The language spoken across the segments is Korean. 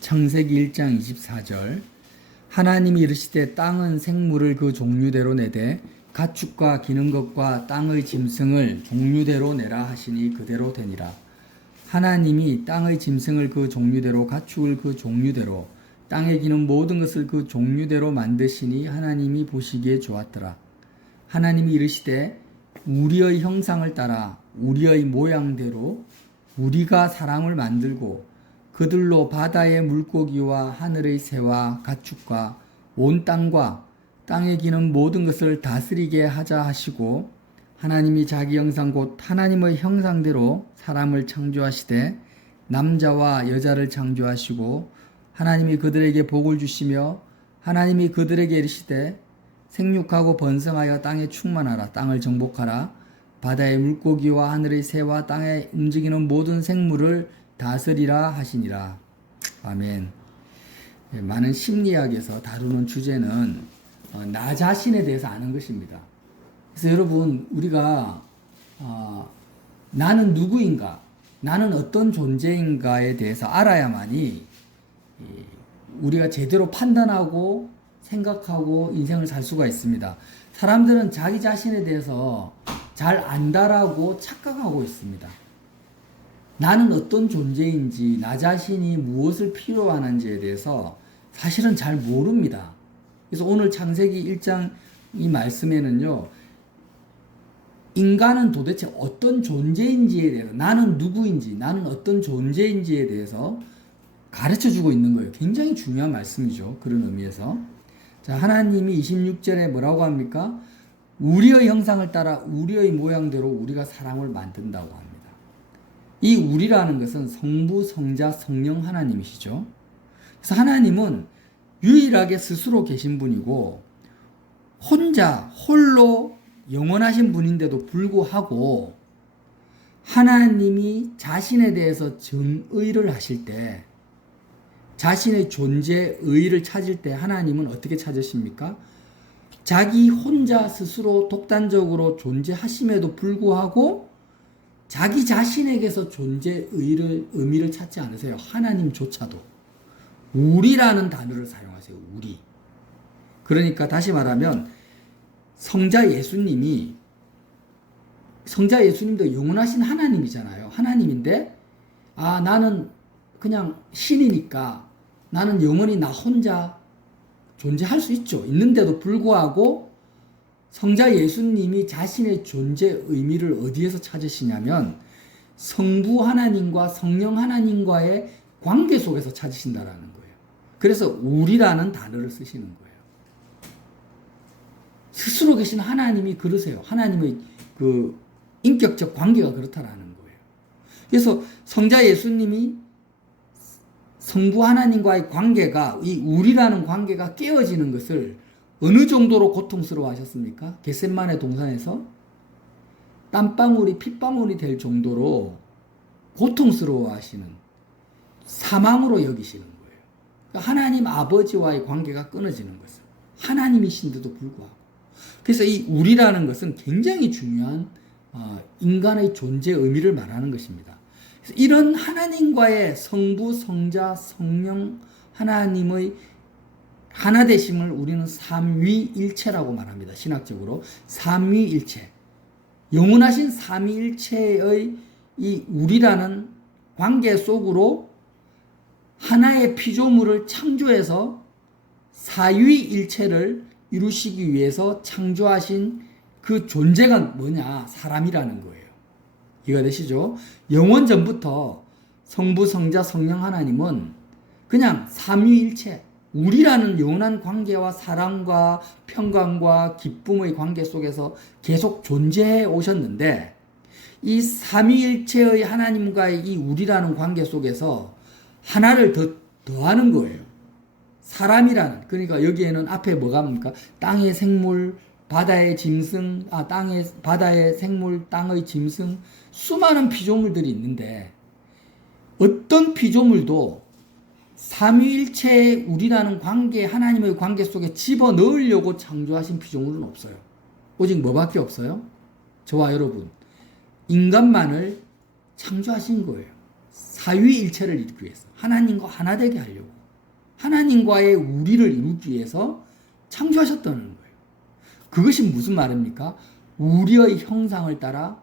창세기 1장 24절 하나님이 이르시되 땅은 생물을 그 종류대로 내되 가축과 기는 것과 땅의 짐승을 종류대로 내라 하시니 그대로 되니라. 하나님이 땅의 짐승을 그 종류대로 가축을 그 종류대로 땅에 기는 모든 것을 그 종류대로 만드시니 하나님이 보시기에 좋았더라. 하나님이 이르시되 우리의 형상을 따라 우리의 모양대로 우리가 사람을 만들고 그들로 바다의 물고기와 하늘의 새와 가축과 온 땅과 땅에 기는 모든 것을 다스리게 하자 하시고 하나님이 자기 형상 곧 하나님의 형상대로 사람을 창조하시되 남자와 여자를 창조하시고 하나님이 그들에게 복을 주시며 하나님이 그들에게 이르시되 생육하고 번성하여 땅에 충만하라. 땅을 정복하라. 바다의 물고기와 하늘의 새와 땅에 움직이는 모든 생물을 다스리라 하시니라. 아멘. 많은 심리학에서 다루는 주제는 나 자신에 대해서 아는 것입니다. 그래서 여러분, 우리가 나는 누구인가, 나는 어떤 존재인가에 대해서 알아야만이 우리가 제대로 판단하고 생각하고 인생을 살 수가 있습니다. 사람들은 자기 자신에 대해서 잘 안다라고 착각하고 있습니다. 나는 어떤 존재인지, 나 자신이 무엇을 필요하는지에 대해서 사실은 잘 모릅니다. 그래서 오늘 창세기 1장 이 말씀에는요, 인간은 도대체 어떤 존재인지에 대해서, 나는 누구인지, 나는 어떤 존재인지에 대해서 가르쳐 주고 있는 거예요. 굉장히 중요한 말씀이죠. 그런 의미에서. 자, 하나님이 26절에 뭐라고 합니까? 우리의 형상을 따라 우리의 모양대로 우리가 사람을 만든다고 합니다. 이 우리라는 것은 성부, 성자, 성령 하나님이시죠. 그래서 하나님은 유일하게 스스로 계신 분이고 혼자 홀로 영원하신 분인데도 불구하고 하나님이 자신에 대해서 정의를 하실 때, 자신의 존재 의의를 찾을 때 하나님은 어떻게 찾으십니까? 자기 혼자 스스로 독단적으로 존재하심에도 불구하고 자기 자신에게서 존재 의미를 찾지 않으세요. 하나님조차도. 우리라는 단어를 사용하세요. 우리. 그러니까 다시 말하면 성자 예수님도 영원하신 하나님이잖아요. 하나님인데 나는 그냥 신이니까 나는 영원히 나 혼자 존재할 수 있죠. 있는데도 불구하고 성자 예수님이 자신의 존재 의미를 어디에서 찾으시냐면 성부 하나님과 성령 하나님과의 관계 속에서 찾으신다라는 거예요. 그래서 우리라는 단어를 쓰시는 거예요. 스스로 계신 하나님이 그러세요. 하나님의 그 인격적 관계가 그렇다라는 거예요. 그래서 성자 예수님이 성부 하나님과의 관계가, 이 우리라는 관계가 깨어지는 것을 어느 정도로 고통스러워 하셨습니까? 겟세마네 동산에서 땀방울이 핏방울이 될 정도로 고통스러워 하시는, 사망으로 여기시는 거예요. 그러니까 하나님 아버지와의 관계가 끊어지는 것은 하나님이신데도 불구하고. 그래서 이 우리라는 것은 굉장히 중요한 인간의 존재 의미를 말하는 것입니다. 그래서 이런 하나님과의 성부, 성자, 성령 하나님의 하나되심을 우리는 삼위일체라고 말합니다. 신학적으로 삼위일체, 영원하신 삼위일체의 이 우리라는 관계 속으로 하나의 피조물을 창조해서 사위일체를 이루시기 위해서 창조하신 그 존재가 뭐냐? 사람이라는 거예요. 이해가 되시죠? 영원 전부터 성부, 성자, 성령 하나님은 그냥 삼위일체, 우리라는 영원한 관계와 사랑과 평강과 기쁨의 관계 속에서 계속 존재해 오셨는데, 이 삼위일체의 하나님과의 이 우리라는 관계 속에서 하나를 더하는 거예요. 사람이라는, 그러니까 여기에는 앞에 뭐가 뭡니까? 땅의 생물, 바다의 짐승, 바다의 생물, 땅의 짐승, 수많은 피조물들이 있는데 어떤 피조물도 삼위일체의 우리라는 관계, 하나님의 관계 속에 집어넣으려고 창조하신 피조물은 없어요. 오직 뭐밖에 없어요? 저와 여러분, 인간만을 창조하신 거예요. 사위일체를 이루기 위해서. 하나님과 하나 되게 하려고 하나님과의 우리를 이루기 위해서 창조하셨다는 거예요. 그것이 무슨 말입니까? 우리의 형상을 따라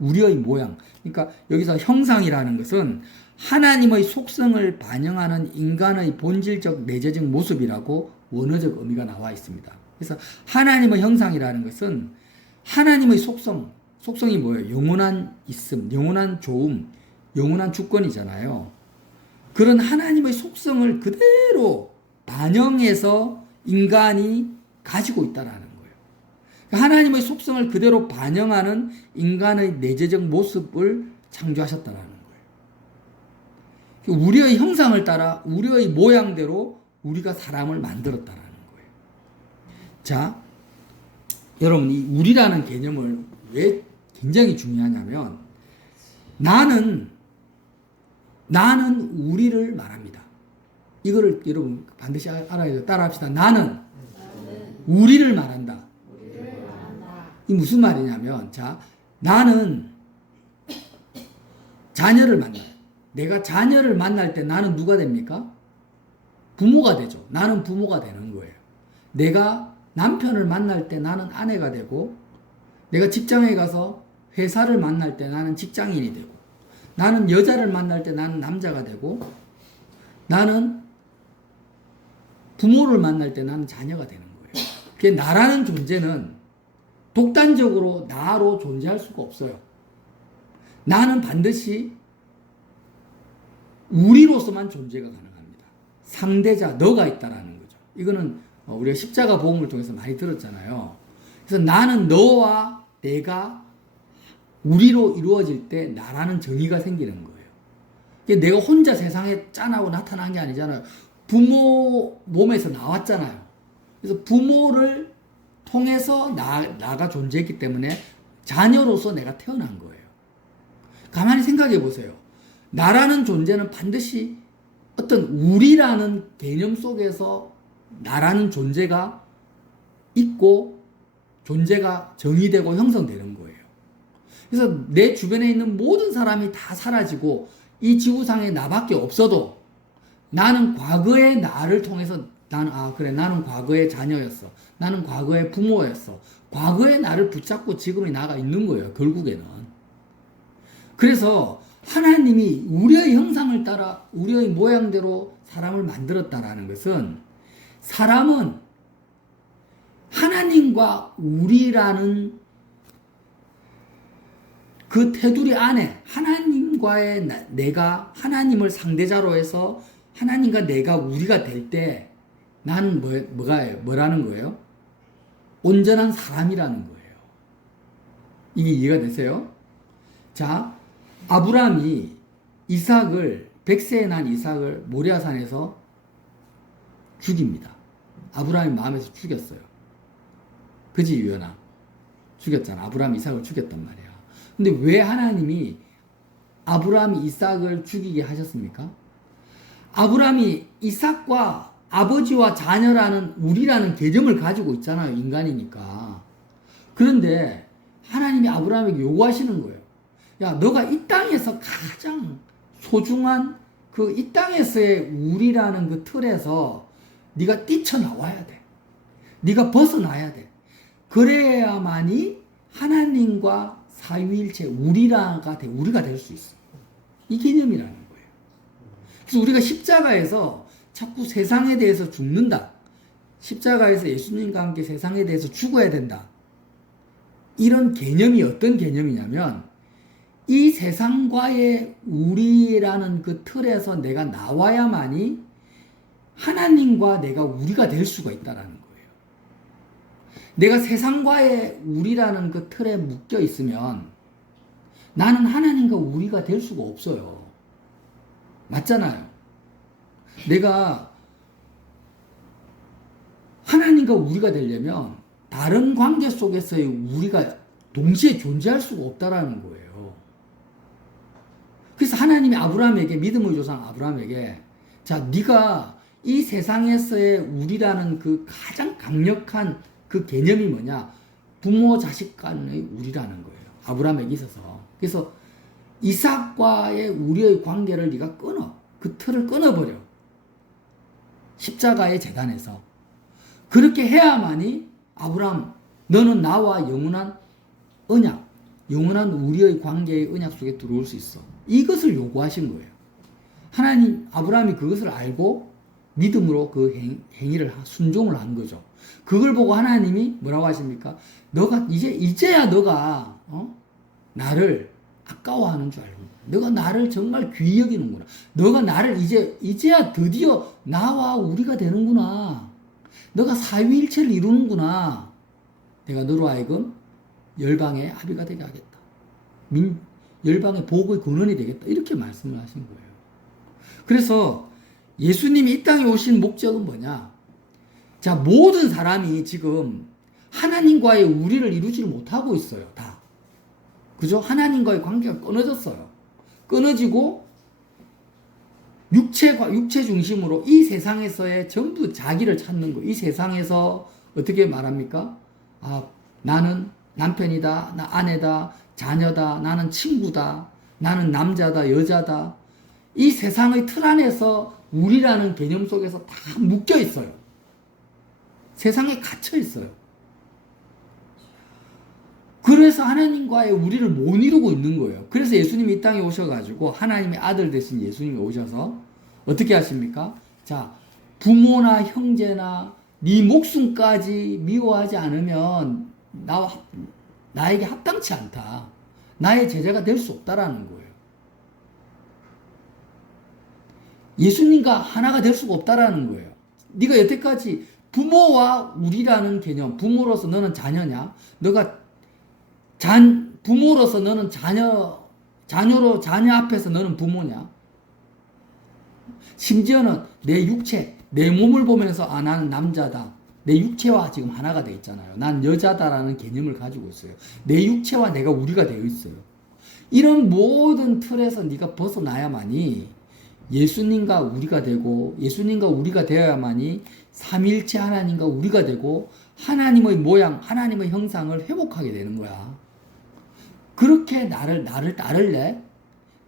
우리의 모양. 그러니까 여기서 형상이라는 것은 하나님의 속성을 반영하는 인간의 본질적 내재적 모습이라고 원어적 의미가 나와 있습니다. 그래서 하나님의 형상이라는 것은 하나님의 속성이 뭐예요? 영원한 있음, 영원한 좋음, 영원한 주권이잖아요. 그런 하나님의 속성을 그대로 반영해서 인간이 가지고 있다라는 거예요. 하나님의 속성을 그대로 반영하는 인간의 내재적 모습을 창조하셨다라는 거예요. 우리의 형상을 따라 우리의 모양대로 우리가 사람을 만들었다라는 거예요. 자, 여러분 이 우리라는 개념을 왜 굉장히 중요하냐면 나는 우리를 말합니다. 이거를 여러분 반드시 알아야 돼요. 따라합시다. 나는 우리를 말한다. 이 무슨 말이냐면 자, 나는 자녀를 만나요. 내가 자녀를 만날 때 나는 누가 됩니까? 부모가 되죠. 나는 부모가 되는 거예요. 내가 남편을 만날 때 나는 아내가 되고, 내가 직장에 가서 회사를 만날 때 나는 직장인이 되고, 나는 여자를 만날 때 나는 남자가 되고, 나는 부모를 만날 때 나는 자녀가 되는 거예요. 그 나라는 존재는 독단적으로 나로 존재할 수가 없어요. 나는 반드시 우리로서만 존재가 가능합니다. 상대자, 너가 있다라는 거죠. 이거는 우리가 십자가 복음을 통해서 많이 들었잖아요. 그래서 나는 너와 내가 우리로 이루어질 때 나라는 정의가 생기는 거예요. 내가 혼자 세상에 짠하고 나타난 게 아니잖아요. 부모 몸에서 나왔잖아요. 그래서 부모를 통해서 나가 존재했기 때문에 자녀로서 내가 태어난 거예요. 가만히 생각해 보세요. 나라는 존재는 반드시 어떤 우리라는 개념 속에서 나라는 존재가 있고 존재가 정의되고 형성되는 거예요. 그래서 내 주변에 있는 모든 사람이 다 사라지고 이 지구상에 나밖에 없어도 나는 과거의 나를 통해서 나는 과거의 자녀였어. 나는 과거의 부모였어. 과거의 나를 붙잡고 지금의 나가 있는 거예요. 결국에는. 그래서 하나님이 우리의 형상을 따라 우리의 모양대로 사람을 만들었다라는 것은 사람은 하나님과 우리라는 그 테두리 안에 하나님과의 내가 하나님을 상대자로 해서 하나님과 내가 우리가 될 때 나는 뭐라는 거예요? 온전한 사람이라는 거예요. 이게 이해가 되세요? 자, 아브라함이 100세에 난 이삭을 모리아산에서 죽입니다. 아브라함이 마음에서 죽였어요. 그지 유연아? 죽였잖아. 아브라함이 이삭을 죽였단 말이야. 근데 왜 하나님이 아브라함이 이삭을 죽이게 하셨습니까? 아브라함이 이삭과 아버지와 자녀라는 우리라는 개념을 가지고 있잖아요. 인간이니까. 그런데 하나님이 아브라함에게 요구하시는 거예요. 야, 너가 이 땅에서 가장 소중한 이 땅에서의 우리라는 그 틀에서 네가 뛰쳐나와야 돼. 네가 벗어나야 돼. 그래야만이 하나님과 삼위일체 우리가 될 수 있어. 이 개념이라는 거예요. 그래서 우리가 십자가에서 자꾸 세상에 대해서 죽는다. 십자가에서 예수님과 함께 세상에 대해서 죽어야 된다. 이런 개념이 어떤 개념이냐면 이 세상과의 우리라는 그 틀에서 내가 나와야만이 하나님과 내가 우리가 될 수가 있다라는 거예요. 내가 세상과의 우리라는 그 틀에 묶여 있으면 나는 하나님과 우리가 될 수가 없어요. 맞잖아요. 내가 하나님과 우리가 되려면 다른 관계 속에서의 우리가 동시에 존재할 수가 없다라는 거예요. 그래서 하나님이 아브라함에게, 믿음의 조상 아브라함에게, 자, 네가 이 세상에서의 우리라는 그 가장 강력한 그 개념이 뭐냐? 부모 자식 간의 우리라는 거예요. 아브라함에게 있어서. 그래서 이삭과의 우리의 관계를 네가 끊어. 그 틀을 끊어버려. 십자가의 재단에서. 그렇게 해야만이 아브라함, 너는 나와 영원한 언약, 영원한 우리의 관계의 언약 속에 들어올 수 있어. 이것을 요구하신 거예요. 하나님, 아브라함이 그것을 알고 믿음으로 그 행위를, 순종을 한 거죠. 그걸 보고 하나님이 뭐라고 하십니까? 너가, 이제야 너가, 나를 아까워하는 줄 알고, 너가 나를 정말 귀히 여기는구나. 너가 나를 이제야 드디어 나와 우리가 되는구나. 너가 사위일체를 이루는구나. 내가 너로 하여금 열방의 아비가 되게 하겠다. 열방의 복의 근원이 되겠다. 이렇게 말씀을 하신 거예요. 그래서 예수님이 이 땅에 오신 목적은 뭐냐? 자, 모든 사람이 지금 하나님과의 우리를 이루지를 못하고 있어요. 다. 그죠? 하나님과의 관계가 끊어졌어요. 끊어지고 육체 중심으로 이 세상에서의 전부 자기를 찾는 거. 이 세상에서 어떻게 말합니까? 나는 남편이다, 나 아내다, 자녀다, 나는 친구다, 나는 남자다, 여자다. 이 세상의 틀 안에서 우리라는 개념 속에서 다 묶여 있어요. 세상에 갇혀 있어요. 그래서 하나님과의 우리를 못 이루고 있는 거예요. 그래서 예수님이 이 땅에 오셔가지고 하나님의 아들 되신 예수님이 오셔서 어떻게 하십니까? 자, 부모나 형제나 네 목숨까지 미워하지 않으면 나에게 합당치 않다. 나의 제자가 될 수 없다라는 거예요. 예수님과 하나가 될 수가 없다라는 거예요. 네가 여태까지 부모와 우리라는 개념, 부모로서 너는 자녀냐? 너가 부모로서 너는 자녀로 자녀 앞에서 너는 부모냐? 심지어는 내 육체, 내 몸을 보면서 나는 남자다. 내 육체와 지금 하나가 되어 있잖아요. 난 여자다라는 개념을 가지고 있어요. 내 육체와 내가 우리가 되어 있어요. 이런 모든 틀에서 네가 벗어나야만이 예수님과 우리가 되고 예수님과 우리가 되어야만이 삼위일체 하나님과 우리가 되고 하나님의 모양, 하나님의 형상을 회복하게 되는 거야. 그렇게 나를 따를래?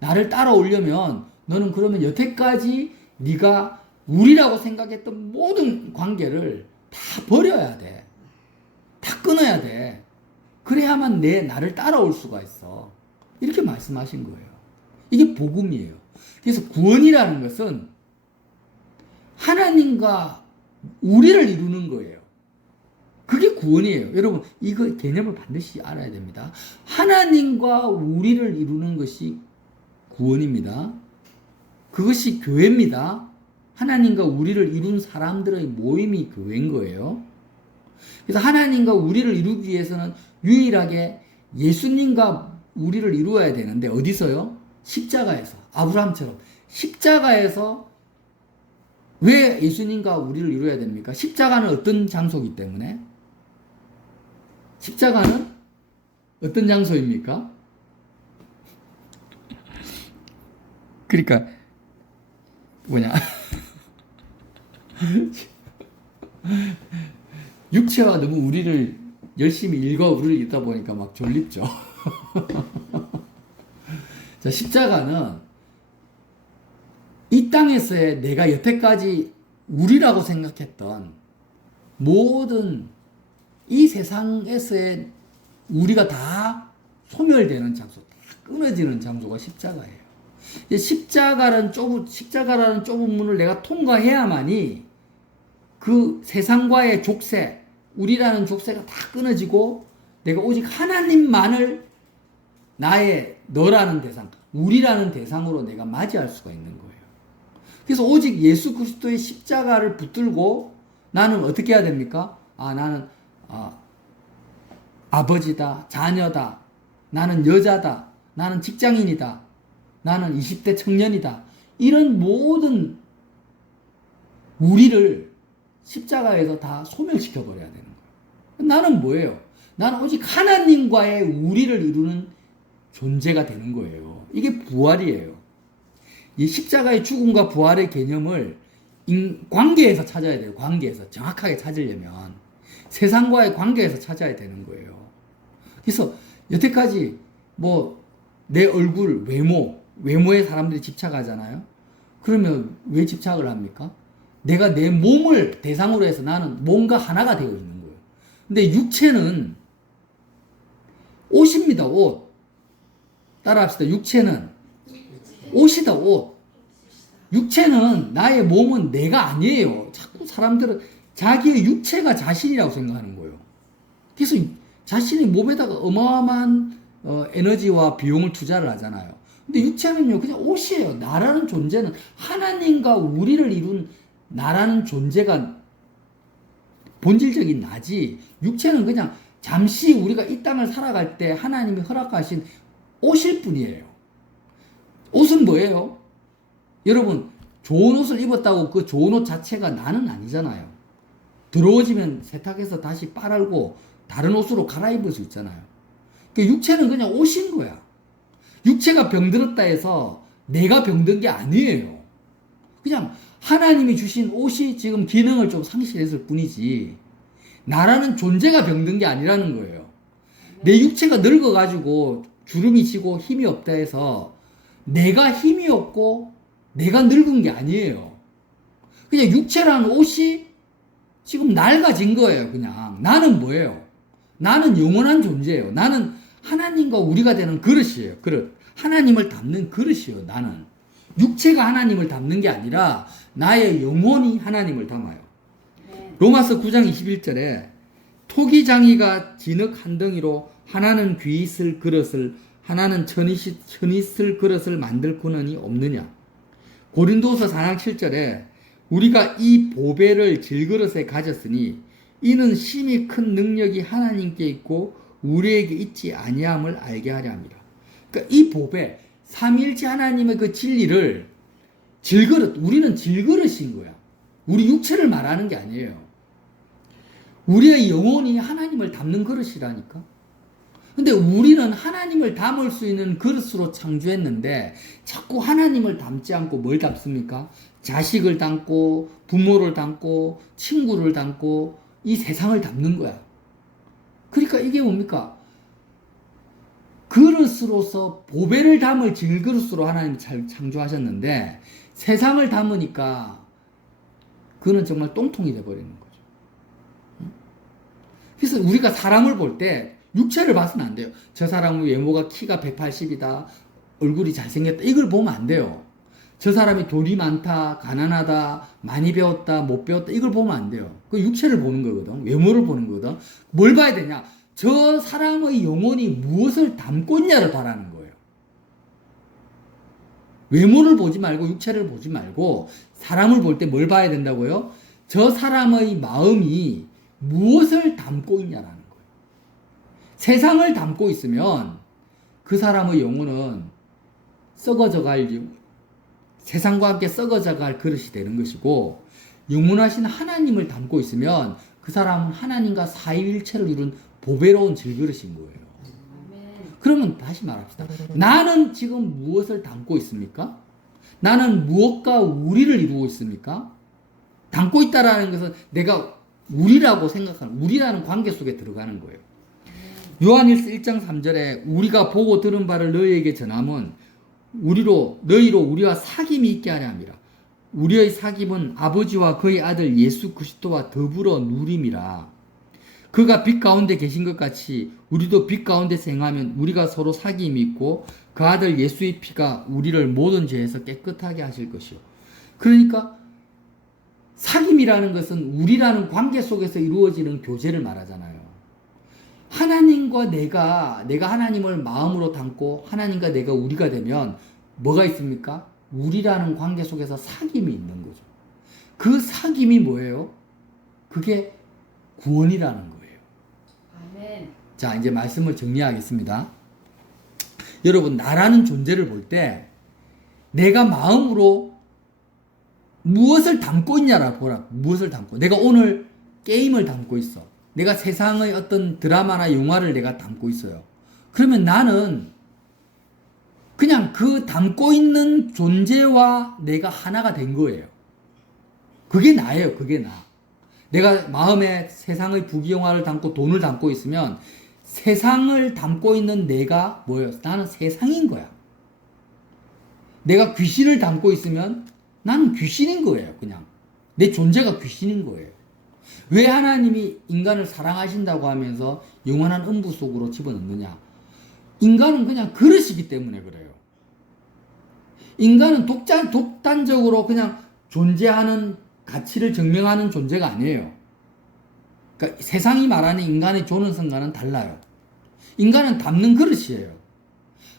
나를 따라오려면 너는 그러면 여태까지 네가 우리라고 생각했던 모든 관계를 다 버려야 돼. 다 끊어야 돼. 그래야만 나를 따라올 수가 있어. 이렇게 말씀하신 거예요. 이게 복음이에요. 그래서 구원이라는 것은 하나님과 우리를 이루는 거예요. 그게 구원이에요. 여러분, 이거 개념을 반드시 알아야 됩니다. 하나님과 우리를 이루는 것이 구원입니다. 그것이 교회입니다. 하나님과 우리를 이룬 사람들의 모임이 교회인 거예요. 그래서 하나님과 우리를 이루기 위해서는 유일하게 예수님과 우리를 이루어야 되는데 어디서요? 십자가에서. 아브라함처럼 십자가에서. 왜 예수님과 우리를 이루어야 됩니까? 십자가는 어떤 장소이기 때문에? 십자가는 어떤 장소입니까? 그러니까 뭐냐? 육체와 너무 우리를 열심히 우리를 읽다 보니까 막 졸립죠. 자, 십자가는 이 땅에서의 내가 여태까지 우리라고 생각했던 모든 이 세상에서의 우리가 다 소멸되는 장소, 다 끊어지는 장소가 십자가예요. 십자가라는 좁은 문을 내가 통과해야만이 그 세상과의 족쇄, 우리라는 족쇄가 다 끊어지고 내가 오직 하나님만을 너라는 대상, 우리라는 대상으로 내가 맞이할 수가 있는 거예요. 그래서 오직 예수 그리스도의 십자가를 붙들고 나는 어떻게 해야 됩니까? 나는 아버지다, 자녀다, 나는 여자다, 나는 직장인이다, 나는 20대 청년이다. 이런 모든 우리를 십자가에서 다 소멸시켜버려야 되는 거예요. 나는 뭐예요? 나는 오직 하나님과의 우리를 이루는 존재가 되는 거예요. 이게 부활이에요. 이 십자가의 죽음과 부활의 개념을 관계에서 찾아야 돼요. 관계에서 정확하게 찾으려면 세상과의 관계에서 찾아야 되는 거예요. 그래서 여태까지 내 얼굴 외모에 사람들이 집착하잖아요. 그러면 왜 집착을 합니까? 내가 내 몸을 대상으로 해서 나는 뭔가 하나가 되어 있는 거예요. 근데 육체는 옷입니다, 옷. 따라합시다. 육체는 옷이다, 옷. 육체는 나의 몸은 내가 아니에요. 자꾸 사람들은 자기의 육체가 자신이라고 생각하는 거예요. 그래서 자신의 몸에다가 어마어마한 에너지와 비용을 투자를 하잖아요. 근데 육체는요, 그냥 옷이에요. 나라는 존재는 하나님과 우리를 이룬 나라는 존재가 본질적인 나지, 육체는 그냥 잠시 우리가 이 땅을 살아갈 때 하나님이 허락하신 옷일 뿐이에요. 옷은 뭐예요? 여러분, 좋은 옷을 입었다고 그 좋은 옷 자체가 나는 아니잖아요. 더러워지면 세탁해서 다시 빨고 다른 옷으로 갈아입을 수 있잖아요. 그러니까 육체는 그냥 옷인 거야. 육체가 병들었다 해서 내가 병든 게 아니에요. 그냥 하나님이 주신 옷이 지금 기능을 좀 상실했을 뿐이지 나라는 존재가 병든 게 아니라는 거예요. 내 육체가 늙어가지고 주름이 지고 힘이 없다 해서 내가 힘이 없고 내가 늙은 게 아니에요. 그냥 육체라는 옷이 지금 낡아진 거예요. 그냥 나는 뭐예요? 나는 영원한 존재예요. 나는 하나님과 우리가 되는 그릇이에요. 그릇. 하나님을 담는 그릇이에요. 나는 육체가 하나님을 담는 게 아니라 나의 영혼이 하나님을 담아요. 로마서 9장 21절에 토기장이가 진흙 한 덩이로 하나는 귀 있을 그릇을 하나는 천 있을 그릇을 만들고는 없느냐. 고린도서 4장 7절에 우리가 이 보배를 질그릇에 가졌으니 이는 심히 큰 능력이 하나님께 있고 우리에게 있지 아니함을 알게 하려 합니다. 그러니까 이 보배, 삼위일체 하나님의 그 진리를 질그릇, 우리는 질그릇인 거야. 우리 육체를 말하는 게 아니에요. 우리의 영혼이 하나님을 담는 그릇이라니까. 근데 우리는 하나님을 담을 수 있는 그릇으로 창조했는데 자꾸 하나님을 담지 않고 뭘 담습니까? 자식을 담고 부모를 담고 친구를 담고 이 세상을 담는 거야. 그러니까 이게 뭡니까? 그릇으로서 보배를 담을 질그릇으로 하나님이 창조하셨는데 세상을 담으니까 그는 정말 똥통이 돼버리는 거죠. 그래서 우리가 사람을 볼 때 육체를 봐서는 안 돼요. 저 사람의 외모가 키가 180이다. 얼굴이 잘생겼다. 이걸 보면 안 돼요. 저 사람이 돈이 많다. 가난하다. 많이 배웠다. 못 배웠다. 이걸 보면 안 돼요. 그 육체를 보는 거거든. 외모를 보는 거거든. 뭘 봐야 되냐? 저 사람의 영혼이 무엇을 담고 있냐를 바라는 거예요. 외모를 보지 말고 육체를 보지 말고 사람을 볼 때 뭘 봐야 된다고요? 저 사람의 마음이 무엇을 담고 있냐라는 거예요. 세상을 담고 있으면 그 사람의 영혼은 썩어져 갈, 세상과 함께 썩어져 갈 그릇이 되는 것이고, 영원하신 하나님을 담고 있으면 그 사람은 하나님과 사위일체를 이룬 보배로운 질그릇인 거예요. 그러면 다시 말합시다. 나는 지금 무엇을 담고 있습니까? 나는 무엇과 우리를 이루고 있습니까? 담고 있다라는 것은 내가 우리라고 생각하는, 우리라는 관계 속에 들어가는 거예요. 요한일서 1장 3절에 우리가 보고 들은 바를 너희에게 전함은 너희로 우리와 사귐이 있게 하려 함이라. 우리의 사귐은 아버지와 그의 아들 예수 그리스도와 더불어 누림이라. 그가 빛 가운데 계신 것 같이 우리도 빛 가운데서 행하면 우리가 서로 사귐이 있고 그 아들 예수의 피가 우리를 모든 죄에서 깨끗하게 하실 것이요. 그러니까 사귐이라는 것은 우리라는 관계 속에서 이루어지는 교제를 말하잖아요. 하나님과 내가 하나님을 마음으로 담고 하나님과 내가 우리가 되면 뭐가 있습니까? 우리라는 관계 속에서 사귐이 있는 거죠. 그 사귐이 뭐예요? 그게 구원이라는 거예요. 아멘. 자, 이제 말씀을 정리하겠습니다. 여러분, 나라는 존재를 볼 때 내가 마음으로 무엇을 담고 있냐라 보라. 무엇을 담고. 내가 오늘 게임을 담고 있어. 내가 세상의 어떤 드라마나 영화를 내가 담고 있어요. 그러면 나는 그냥 그 담고 있는 존재와 내가 하나가 된 거예요. 그게 나예요. 그게 나. 내가 마음에 세상의 부귀영화를 담고 돈을 담고 있으면 세상을 담고 있는 내가 뭐예요? 나는 세상인 거야. 내가 귀신을 담고 있으면 나는 귀신인 거예요. 그냥 내 존재가 귀신인 거예요. 왜 하나님이 인간을 사랑하신다고 하면서 영원한 음부 속으로 집어넣느냐? 인간은 그냥 그릇이기 때문에 그래요. 인간은 독단적으로 그냥 존재하는 가치를 증명하는 존재가 아니에요. 그러니까 세상이 말하는 인간의 존엄성과는 달라요. 인간은 담는 그릇이에요.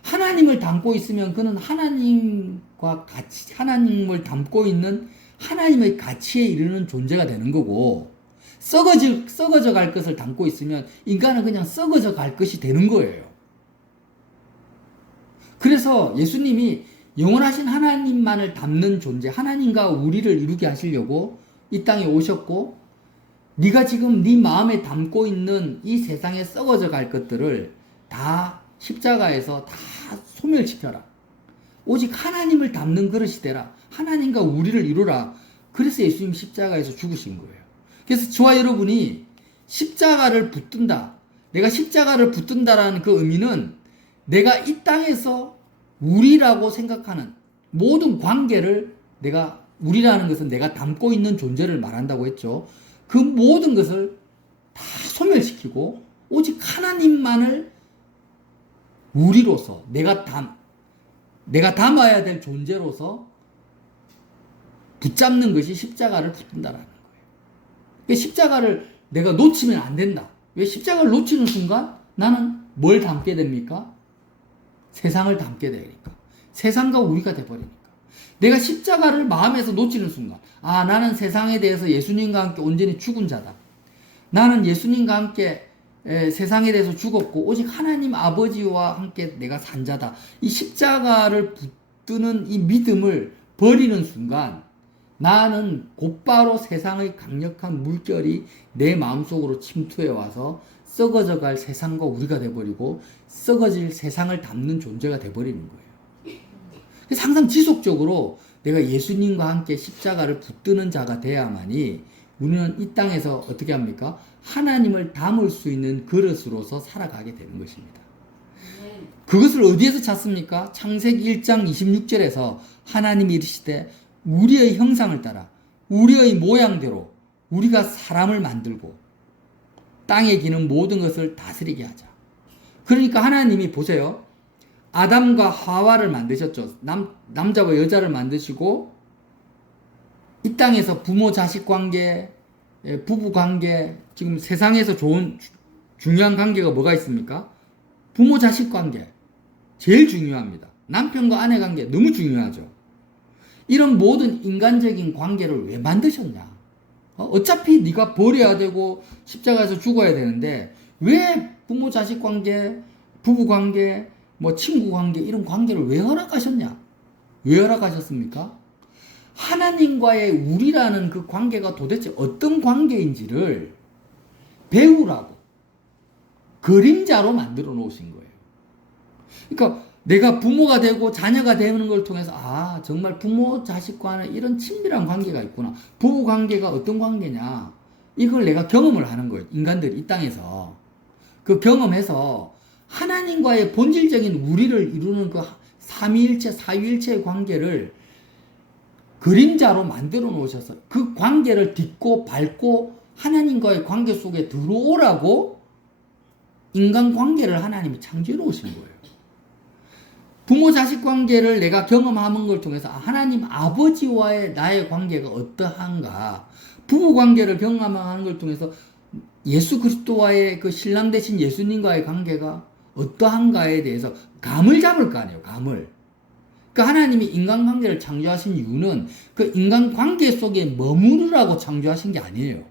하나님을 담고 있으면 그는 하나님과 같이, 하나님을 담고 있는 하나님의 가치에 이르는 존재가 되는 거고, 썩어져 갈 것을 담고 있으면 인간은 그냥 썩어져 갈 것이 되는 거예요. 그래서 예수님이 영원하신 하나님만을 담는 존재, 하나님과 우리를 이루게 하시려고 이 땅에 오셨고, 네가 지금 네 마음에 담고 있는 이 세상에 썩어져 갈 것들을 다 십자가에서 다 소멸시켜라. 오직 하나님을 담는 그릇이 되라. 하나님과 우리를 이루라. 그래서 예수님 십자가에서 죽으신 거예요. 그래서 저와 여러분이 십자가를 붙든다. 내가 십자가를 붙든다라는 그 의미는 내가 이 땅에서 우리라고 생각하는 모든 관계를 우리라는 것은 내가 담고 있는 존재를 말한다고 했죠. 그 모든 것을 다 소멸시키고 오직 하나님만을 우리로서 내가 담아야 될 존재로서 붙잡는 것이 십자가를 붙든다라는 거예요. 십자가를 내가 놓치면 안 된다. 왜? 십자가를 놓치는 순간 나는 뭘 담게 됩니까? 세상을 담게 되니까. 세상과 우리가 돼버리니까. 내가 십자가를 마음에서 놓치는 순간, 나는 세상에 대해서 예수님과 함께 온전히 죽은 자다. 나는 예수님과 함께 세상에 대해서 죽었고 오직 하나님 아버지와 함께 내가 산 자다. 이 십자가를 붙드는 이 믿음을 버리는 순간 나는 곧바로 세상의 강력한 물결이 내 마음속으로 침투해 와서 썩어져 갈 세상과 우리가 돼버리고 썩어질 세상을 담는 존재가 돼버리는 거예요. 그래서 항상 지속적으로 내가 예수님과 함께 십자가를 붙드는 자가 돼야만이 우리는 이 땅에서 어떻게 합니까? 하나님을 담을 수 있는 그릇으로서 살아가게 되는 것입니다. 그것을 어디에서 찾습니까? 창세기 1장 26절에서 하나님이 이르시되 우리의 형상을 따라 우리의 모양대로 우리가 사람을 만들고 땅에 기는 모든 것을 다스리게 하자. 그러니까 하나님이 보세요. 아담과 하와를 만드셨죠. 남자와 여자를 만드시고 이 땅에서 부모 자식 관계, 부부 관계, 지금 세상에서 중요한 관계가 뭐가 있습니까? 부모 자식 관계 제일 중요합니다. 남편과 아내 관계 너무 중요하죠. 이런 모든 인간적인 관계를 왜 만드셨냐? 어차피 네가 버려야 되고 십자가에서 죽어야 되는데 왜 부모 자식 관계, 부부 관계, 친구 관계 이런 관계를 왜 허락하셨냐? 왜 허락하셨습니까? 하나님과의 우리라는 그 관계가 도대체 어떤 관계인지를 배우라고 그림자로 만들어 놓으신 거예요. 그러니까 내가 부모가 되고 자녀가 되는 걸 통해서 정말 부모 자식 간에 이런 친밀한 관계가 있구나. 부부 관계가 어떤 관계냐. 이걸 내가 경험을 하는 거예요. 인간들이 이 땅에서. 그 경험해서 하나님과의 본질적인 우리를 이루는 그 삼위일체, 사위일체의 관계를 그림자로 만들어 놓으셔서 그 관계를 딛고 밟고 하나님과의 관계 속에 들어오라고 인간 관계를 하나님이 창조해 놓으신 거예요. 부모 자식 관계를 내가 경험하는 걸 통해서 하나님 아버지와의 나의 관계가 어떠한가, 부부 관계를 경험하는 걸 통해서 예수 그리스도와의 그 신랑 되신 예수님과의 관계가 어떠한가에 대해서 감을 잡을 거 아니에요. 감을. 그러니까 하나님이 인간관계를 창조하신 이유는 그 인간관계 속에 머무르라고 창조하신 게 아니에요.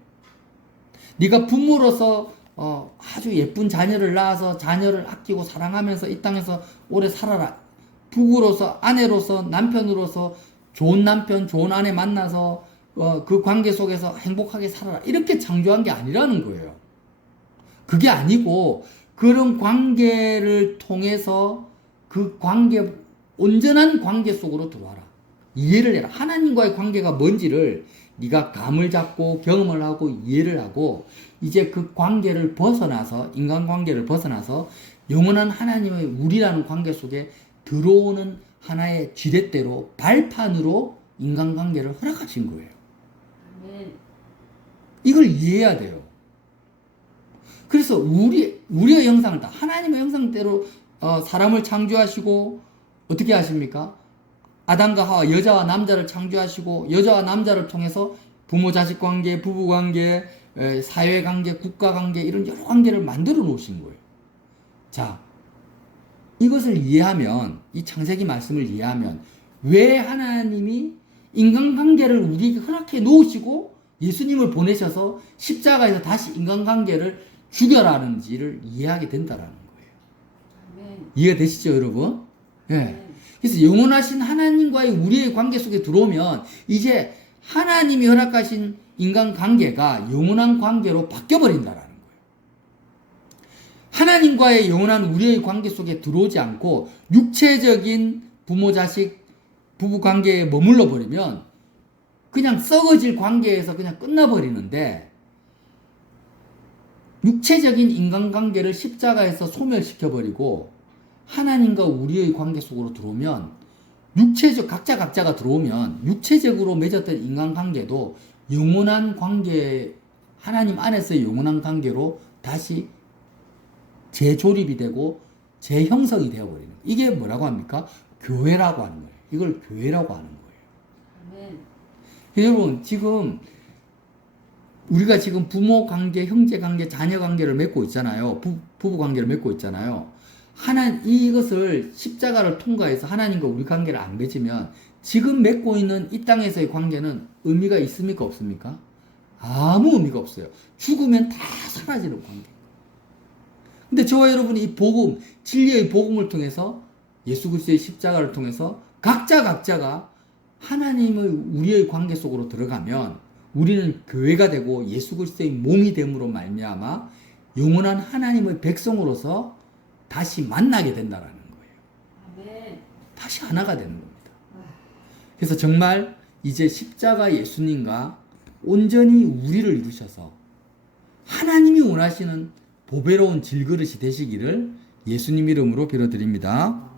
네가 부모로서 아주 예쁜 자녀를 낳아서 자녀를 아끼고 사랑하면서 이 땅에서 오래 살아라. 부부로서, 아내로서, 남편으로서 좋은 남편, 좋은 아내 만나서 그 관계 속에서 행복하게 살아라. 이렇게 창조한 게 아니라는 거예요. 그게 아니고 그런 관계를 통해서 그 관계, 온전한 관계 속으로 들어와라. 이해를 해라. 하나님과의 관계가 뭔지를 네가 감을 잡고 경험을 하고 이해를 하고 이제 그 관계를 벗어나서, 인간관계를 벗어나서 영원한 하나님의 우리라는 관계 속에 들어오는 하나의 지렛대로, 발판으로 인간관계를 허락하신 거예요. 아멘. 이걸 이해해야 돼요. 그래서 우리의 형상을 다 하나님의 형상대로 사람을 창조하시고 어떻게 하십니까? 아담과 하와 여자와 남자를 창조하시고 여자와 남자를 통해서 부모 자식 관계, 부부 관계, 사회 관계, 국가 관계 이런 여러 관계를 만들어 놓으신 거예요. 자, 이것을 이해하면 이 창세기 말씀을 이해하면 왜 하나님이 인간관계를 우리에게 허락해 놓으시고 예수님을 보내셔서 십자가에서 다시 인간관계를 죽여라는지를 이해하게 된다라는 거예요. 아멘. 이해가 되시죠, 여러분? 예. 그래서 영원하신 하나님과의 우리의 관계 속에 들어오면 이제 하나님이 허락하신 인간관계가 영원한 관계로 바뀌어버린다라는 거예요. 하나님과의 영원한 우리의 관계 속에 들어오지 않고 육체적인 부모 자식 부부 관계에 머물러 버리면 그냥 썩어질 관계에서 그냥 끝나버리는데 육체적인 인간관계를 십자가에서 소멸시켜버리고 하나님과 우리의 관계 속으로 들어오면 각자가 들어오면 육체적으로 맺었던 인간관계도 영원한 관계, 하나님 안에서의 영원한 관계로 다시 재조립이 되고 재형성이 되어버리는 거예요. 이게 뭐라고 합니까? 교회라고 하는 거예요. 이걸 교회라고 하는 거예요. 아멘. 여러분, 지금 우리가 지금 부모 관계, 형제 관계, 자녀 관계를 맺고 있잖아요. 부부 관계를 맺고 있잖아요. 이것을 십자가를 통과해서 하나님과 우리 관계를 안 맺으면 지금 맺고 있는 이 땅에서의 관계는 의미가 있습니까? 없습니까? 아무 의미가 없어요. 죽으면 다 사라지는 관계. 근데 저와 여러분이 이 복음, 진리의 복음을 통해서 예수 그리스도의 십자가를 통해서 각자가 하나님의 우리의 관계 속으로 들어가면 우리는 교회가 되고 예수 그리스도의 몸이 됨으로 말미암아 영원한 하나님의 백성으로서 다시 만나게 된다라는 거예요. 아멘. 다시 하나가 되는 겁니다. 그래서 정말 이제 십자가 예수님과 온전히 우리를 이루셔서 하나님이 원하시는 보배로운 질그릇이 되시기를 예수님 이름으로 빌어드립니다.